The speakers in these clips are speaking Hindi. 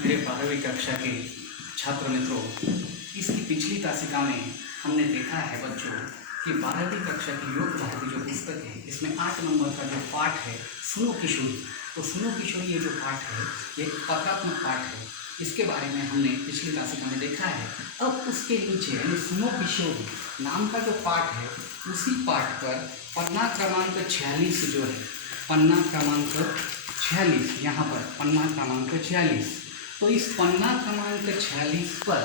मेरे 12वीं कक्षा के छात्र मित्रों, इसकी पिछली तासिका में हमने देखा है बच्चों कि 12वीं कक्षा की योग भारती जो पुस्तक है इसमें 8 नंबर का जो पाठ है सुनो किशोरी। तो सुनो किशोरी ये जो पाठ है ये पत्रात्मक पाठ है, इसके बारे में हमने पिछली तासिका में देखा है। अब उसके नीचे यानी सुनो किशोरी नाम का जो पाठ है उसी पाठ पर पन्ना क्रमांक 46 जो है, पन्ना क्रमांक 46, यहाँ पर पन्ना क्रमांक 46, तो इस पन्ना क्रमांक 46 पर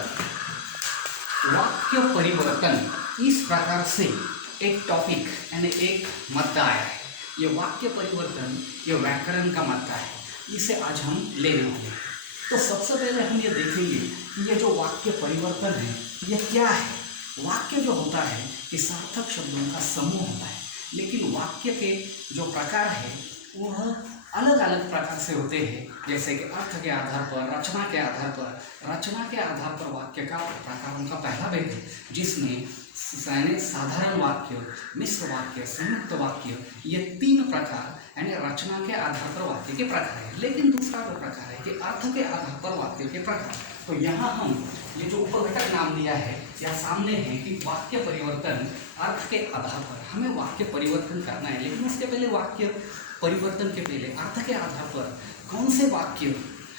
वाक्य परिवर्तन इस प्रकार से एक टॉपिक यानी एक मुद्दा आया है। ये वाक्य परिवर्तन ये व्याकरण का मुद्दा है, इसे आज हम लेने वाले हैं। तो सबसे पहले हम ये देखेंगे कि ये जो वाक्य परिवर्तन है ये क्या है। वाक्य जो होता है ये सार्थक शब्दों का समूह होता है, लेकिन वाक्य के जो प्रकार है वह अलग अलग प्रकार से होते हैं। जैसे कि अर्थ के आधार पर, रचना के आधार पर वाक्य का प्रकारों का पहला भेद है, जिसमें साधारण वाक्य, मिश्र वाक्य, संयुक्त वाक्य, ये 3 प्रकार यानी रचना के आधार पर वाक्य के प्रकार है। लेकिन दूसरा जो प्रकार है कि अर्थ के आधार पर वाक्य के प्रकार। तो यहाँ हम ये जो उपघटक नाम दिया है या सामने है कि वाक्य परिवर्तन अर्थ के आधार पर हमें वाक्य परिवर्तन करना है, लेकिन उसके पहले वाक्य परिवर्तन के पहले अर्थ के आधार पर कौन से वाक्य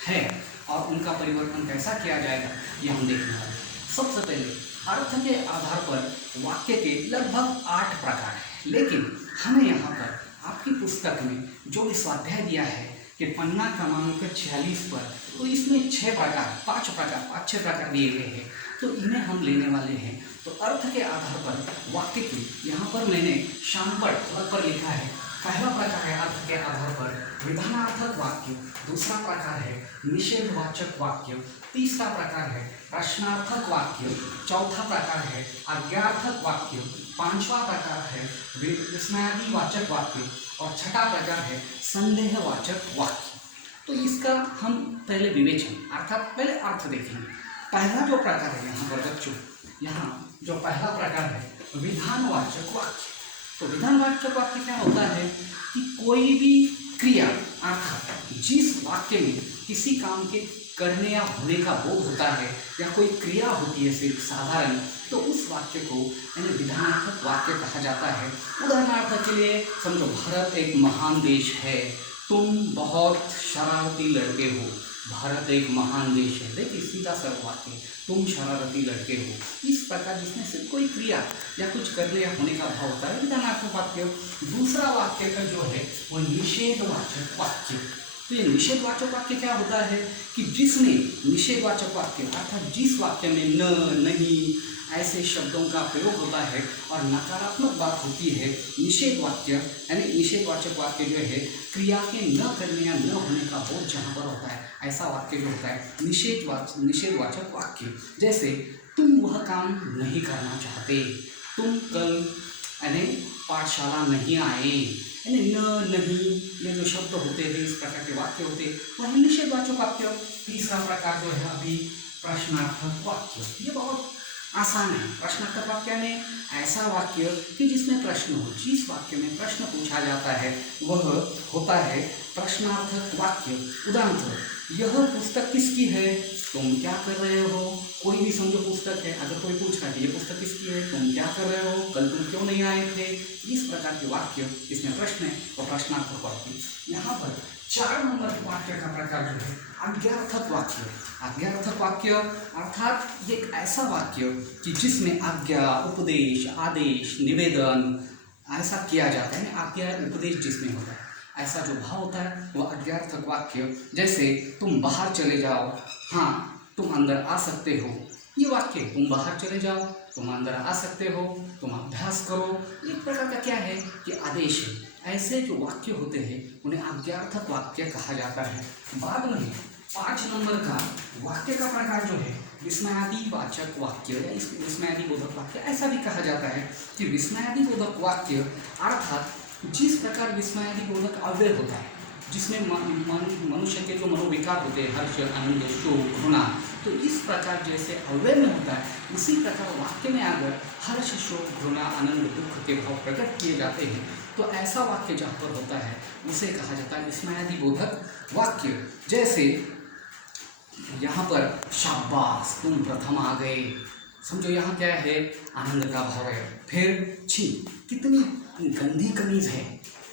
है और उनका परिवर्तन कैसा किया जाएगा ये हम देखने वाले हैं। सबसे पहले अर्थ के आधार पर वाक्य के लगभग 8 प्रकार हैं, लेकिन हमें यहाँ पर आपकी पुस्तक में जो भी स्वाध्याय दिया है कि पन्ना क्रमांक 46 पर, तो इसमें 6 प्रकार 5-6 प्रकार दिए गए हैं, तो इन्हें हम लेने वाले हैं। तो अर्थ के आधार पर वाक्य के यहाँ पर मैंने शामपट पर लिखा है। पहला प्रकार है अर्थ के आधार पर विधानार्थक वाक्य, दूसरा प्रकार है निषेधवाचक वाक्य, तीसरा प्रकार है प्रश्नार्थक वाक्य, चौथा प्रकार है आज्ञार्थक वाक्य, पांचवा प्रकार है विस्मयादिवाचक वाक्य और छठा प्रकार है संदेहवाचक वाक्य। तो इसका हम पहले विवेचन अर्थात पहले अर्थ देखेंगे। पहला जो प्रकार है यहाँ पर बच्चों, यहाँ जो पहला प्रकार है विधानवाचक वाक्य। तो विधानवाचक वाक्य क्या होता है कि कोई भी क्रिया अर्थात जिस वाक्य में किसी काम के करने या होने का बोध होता है या कोई क्रिया होती है सिर्फ साधारण, तो उस वाक्य को यानी विधानात्मक वाक्य कहा जाता है। उदाहरणार्थ के लिए समझो, भारत एक महान देश है, तुम बहुत शरारती लड़के हो। भारत एक महान देश है, देखिए सीधा सा वाक्य, तुम शरारती लड़के हो। इस प्रकार जिसमें सिर्फ कोई क्रिया या कुछ करने या होने का भाव होता है, विधानात्मक वाक्य। दूसरा वाक्य का जो है वो निषेधवाचक वाक्य। तो ये निषेधवाचक वाक्य क्या होता है कि जिसमें निषेधवाचक वाक्य अर्थात जिस वाक्य में न, नहीं ऐसे शब्दों का प्रयोग होता है और नकारात्मक बात होती है, निषेध वाक्य यानी निषेधवाचक वाक्य जो है क्रिया के न करने या न होने का बोध जहाँ पर होता है, ऐसा वाक्य जो होता है निषेधवाचक वाक्य। जैसे तुम वह काम नहीं करना चाहते, तुम कल यानी पाठशाला नहीं आए, यानी न, नहीं ये जो शब्द होते हैं, इस प्रकार के वाक्य होते हैं, वह निषेधवाचक वाक्य। तीसरा प्रकार जो है अभी प्रश्नार्थक वाक्य। ये बहुत आसान है। प्रश्नार्थक वाक्य में ऐसा वाक्य कि जिसमें प्रश्न हो, जिस वाक्य में प्रश्न पूछा जाता है वह होता है प्रश्नार्थक वाक्य। उदाहरण, यह पुस्तक किसकी है, तुम क्या कर रहे हो। कोई भी समझो पुस्तक है, अगर कोई पूछ रहा है ये पुस्तक किसकी है, तुम क्या कर रहे हो, कल तुम क्यों नहीं आए थे। इस प्रकार के वाक्य इसमें प्रश्न है और प्रश्नार्थक वाक्य। यहाँ पर 4 नंबर वाक्य का प्रकार जो है आज्ञार्थक वाक्य। आज्ञार्थक वाक्य अर्थात एक ऐसा वाक्य कि जिसमें आज्ञा, उपदेश, आदेश, निवेदन ऐसा किया जाता है, आज्ञा उपदेश जिसमें होता है, ऐसा जो भाव होता है वो आज्ञार्थक वाक्य। जैसे तुम बाहर चले जाओ, हाँ तुम अंदर आ सकते हो। ये वाक्य तुम बाहर चले जाओ, तुम अंदर आ सकते हो, तुम अभ्यास करो, एक प्रकार का क्या है कि आदेश है। ऐसे जो वाक्य होते हैं उन्हें आज्ञार्थक वाक्य कहा जाता है। बाद में 5 नंबर का वाक्य का प्रकार जो है विस्मयादिवाचक वाक्य या विस्मयादिबोधक वाक्य ऐसा भी कहा जाता है कि विस्मयादिबोधक वाक्य अर्थात जिस प्रकार विस्मयादिबोधक अव्यय होता है, जिसमें मनुष्य के जो मनोविकार होते हैं, हर्ष, आनंद, शोक, घृणा, तो इस प्रकार जैसे अव्यय में होता है उसी प्रकार वाक्य में अगर हर्ष, शोक, घृणा, आनंद, दुख के भाव प्रकट किए जाते हैं, तो ऐसा वाक्य जहाँ पर होता है उसे कहा जाता है विस्मयादिबोधक वाक्य। जैसे यहाँ पर शाबाश तुम प्रथम आ गए। समझो यहाँ क्या है, आनंद का भाव है। फिर छी कितनी गंदी कमीज है,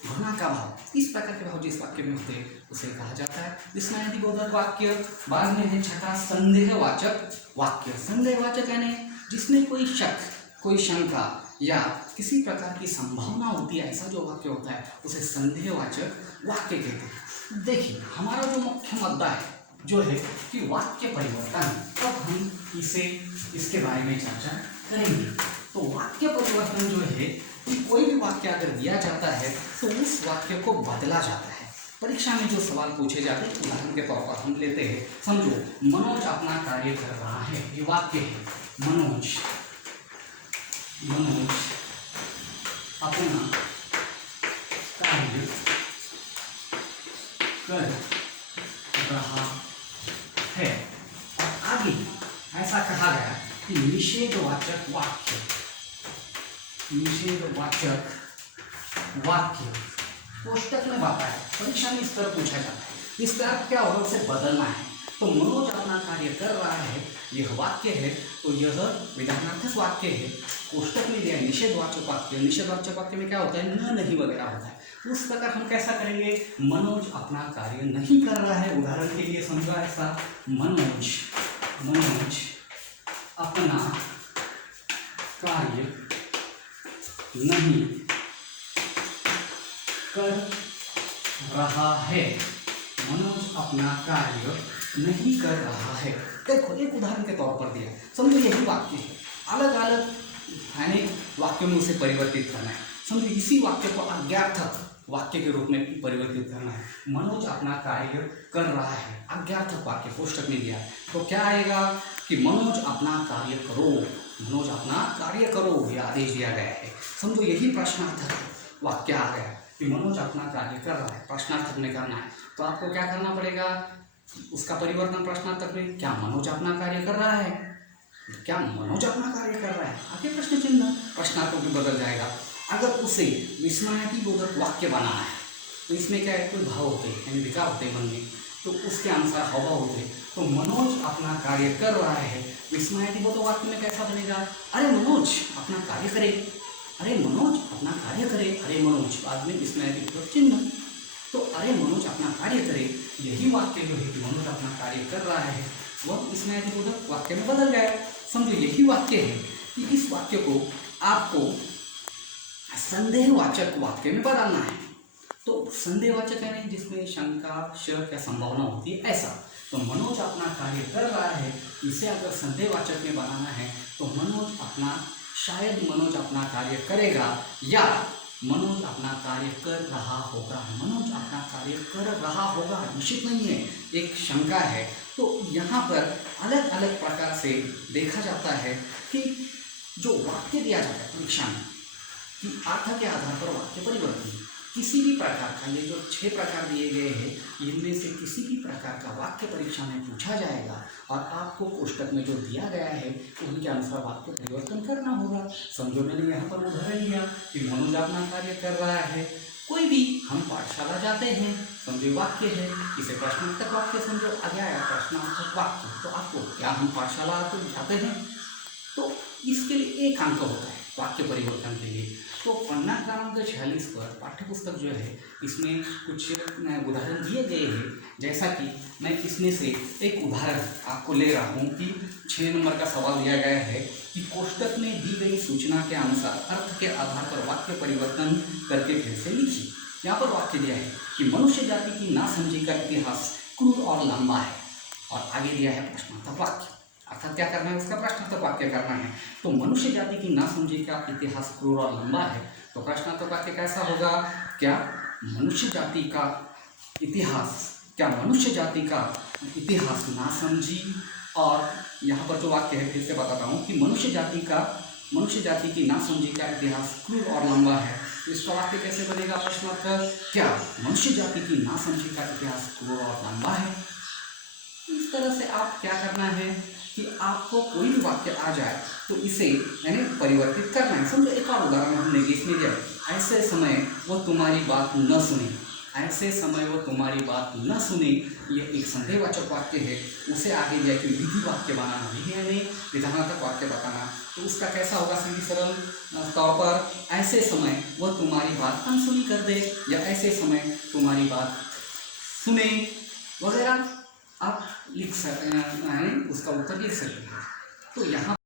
घृणा का भाव। इस प्रकार के भाव जिस वाक्य में होते उसे कहा जाता है विस्मयादिबोधक वाक्य। बाद में है छठा संदेहवाचक वाक्य। संदेहवाचक यानी जिसमें कोई शक, कोई शंका या किसी प्रकार की संभावना होती है, ऐसा जो वाक्य होता है उसे संदेहवाचक वाक्य कहते हैं। देखिए हमारा जो मुख्य मुद्दा है जो है कि वाक्य परिवर्तन, तब हम इसके बारे में चर्चा करेंगे। तो वाक्य परिवर्तन जो है कि कोई भी वाक्य अगर दिया जाता है तो उस वाक्य को बदला जाता है। परीक्षा में जो सवाल पूछे जाते हैं उदाहरण के तौर पर हम लेते हैं, समझो मनोज अपना कार्य कर रहा है, ये वाक्य है। मनोज अपना कार्य कर रहा है। और आगे ऐसा कहा गया कि निषेधवाचक वाक्य कोष्टक में आता है। परीक्षा में इस तरह पूछा जाता है, इस तरह क्या होगा, उसे बदलना है। तो मनोज अपना कार्य कर रहा है, यह वाक्य है, तो यह विधानार्थक वाक्य है। कोष्टक में दिया है निषेधवाचक वाक्य। निषेधवाचक वाक्य में क्या होता है, न, नहीं वगैरह होता है। तो उस प्रकार हम कैसा करेंगे, मनोज अपना कार्य नहीं कर रहा है। उदाहरण के लिए समझो ऐसा, मनोज अपना कार्य नहीं कर रहा है। मनोज अपना कार्य नहीं कर रहा है। देखो एक उदाहरण के तौर पर दिया, समझो यही वाक्य है, अलग अलग यानी वाक्यों में उसे परिवर्तित करना है। समझो इसी वाक्य को अज्ञार्थक वाक्य के रूप में परिवर्तित करना है। मनोज अपना कार्य कर रहा है, अज्ञार्थक वाक्य कोष्टक में दिया है, तो क्या आएगा कि मनोज अपना कार्य करो, मनोज अपना कार्य करो, यह आदेश दिया गया है। समझो यही प्रश्नार्थक वाक्य आ गया कि मनोज अपना कार्य कर रहा है, प्रश्नार्थक में करना है, तो आपको क्या करना पड़ेगा, उसका परिवर्तन प्रश्नार्थक में। क्या मनोज अपना कार्य कर रहा है, क्या मनोज अपना कार्य कर रहा है, आगे प्रश्न चिन्ह, प्रश्नार्थक में बदल जाएगा। अगर उसे विस्मयादिबोधक वाक्य बनाना है तो इसमें क्या है, कोई भाव होते हैं यानी विकार होते हैं मन में, तो उसके अनुसार हावभाव होते हैं। तो मनोज अपना कार्य कर रहा है, विस्मयादिबोधक वाक्य में कैसा बनेगा, अरे मनोज अपना कार्य करे, अरे मनोज अपना कार्य करे, अरे मनोज, बाद में विस्मयादिबोधक चिन्ह। तो अरे मनोज अपना कार्य करे, यही वाक्य जो है कि मनोज अपना कार्य कर रहा है, वह विस्मयादिबोधक वाक्य में बदल गया। समझो यही वाक्य है कि इस वाक्य को आपको संदेहवाचक वाक्य में बदलना है। तो संदेहवाचक यानी जिसमें शंका, शक या संभावना होती है, ऐसा। तो मनोज अपना कार्य कर रहा है, इसे अगर संदेहवाचक में बनाना है तो मनोज अपना, शायद मनोज अपना कार्य करेगा या मनोज अपना कार्य कर रहा होगा। मनोज अपना कार्य कर रहा होगा निश्चित नहीं है, एक शंका है। तो यहाँ पर अलग अलग प्रकार से देखा जाता है कि जो वाक्य दिया जाता है परीक्षा में कि अर्थ के आधार पर वाक्य परिवर्तन, किसी भी प्रकार का, ये जो 6 प्रकार दिए गए हैं, इनमें से किसी भी प्रकार का वाक्य परीक्षा में पूछा जाएगा और आपको कोष्टक में जो दिया गया है उनके अनुसार वाक्य परिवर्तन करना होगा। समझो मैंने यहाँ पर उदाहरण लिया कि मनोज अपना कार्य कर रहा है। कोई भी हम पाठशाला जाते हैं, समझो वाक्य है, इसे प्रश्नार्थक वाक्य समझो, आगे आया प्रश्नार्थक वाक्य। तो आपको क्या हम पाठशाला जाते हैं, तो इसके लिए 1 अंक होता है वाक्य परिवर्तन के लिए। तो पन्ना क्रमांक 46 पर पाठ्यपुस्तक जो है इसमें कुछ उदाहरण दिए गए हैं, जैसा कि मैं इसमें से एक उदाहरण आपको ले रहा हूँ कि 6 नंबर का सवाल दिया गया है कि कोष्टक में दी गई सूचना के अनुसार अर्थ के आधार पर वाक्य परिवर्तन करके फिर से लिखिए। यहाँ पर वाक्य दिया है कि मनुष्य जाति की नासमझी का इतिहास क्रूर और लंबा है, और आगे दिया है प्रश्नार्थक वाक्य, अर्थात क्या करना है, उसका प्रश्नार्थक वाक्य करना है। तो मनुष्य जाति की नासमझी का इतिहास क्रूर और लंबा है, तो प्रश्नार्थक वाक्य कैसा होगा, क्या मनुष्य जाति का इतिहास, क्या मनुष्य जाति का इतिहास नासमझी, और यहाँ पर जो वाक्य है फिर से बताता हूँ कि मनुष्य जाति की नासमझी का इतिहास क्रूर और लंबा है। इसका वाक्य कैसे बनेगा प्रश्नार्थक, क्या मनुष्य जाति की नासमझी का इतिहास क्रूर और लंबा है। इस तरह से आप क्या करना है कि आपको कोई भी वाक्य आ जाए तो इसे यानी परिवर्तित करना है। समझो एक और उदाहरण हमने इसमें दिया, ऐसे समय वो तुम्हारी बात न सुने, ऐसे समय वो तुम्हारी बात न सुने, ये एक संदेहवाचक वाक्य है। उसे आगे जाके विधि वाक्य बनाना, विधि यानी विधानात्मक वाक्य बताना। तो उसका कैसा होगा? सीधी सरल तौर पर ऐसे समय वह तुम्हारी बात अनसुनी कर दे, या ऐसे समय तुम्हारी बात सुने वगैरह आप लिख सकते हैं, उसका उत्तर लिख सकते हैं। तो यहाँ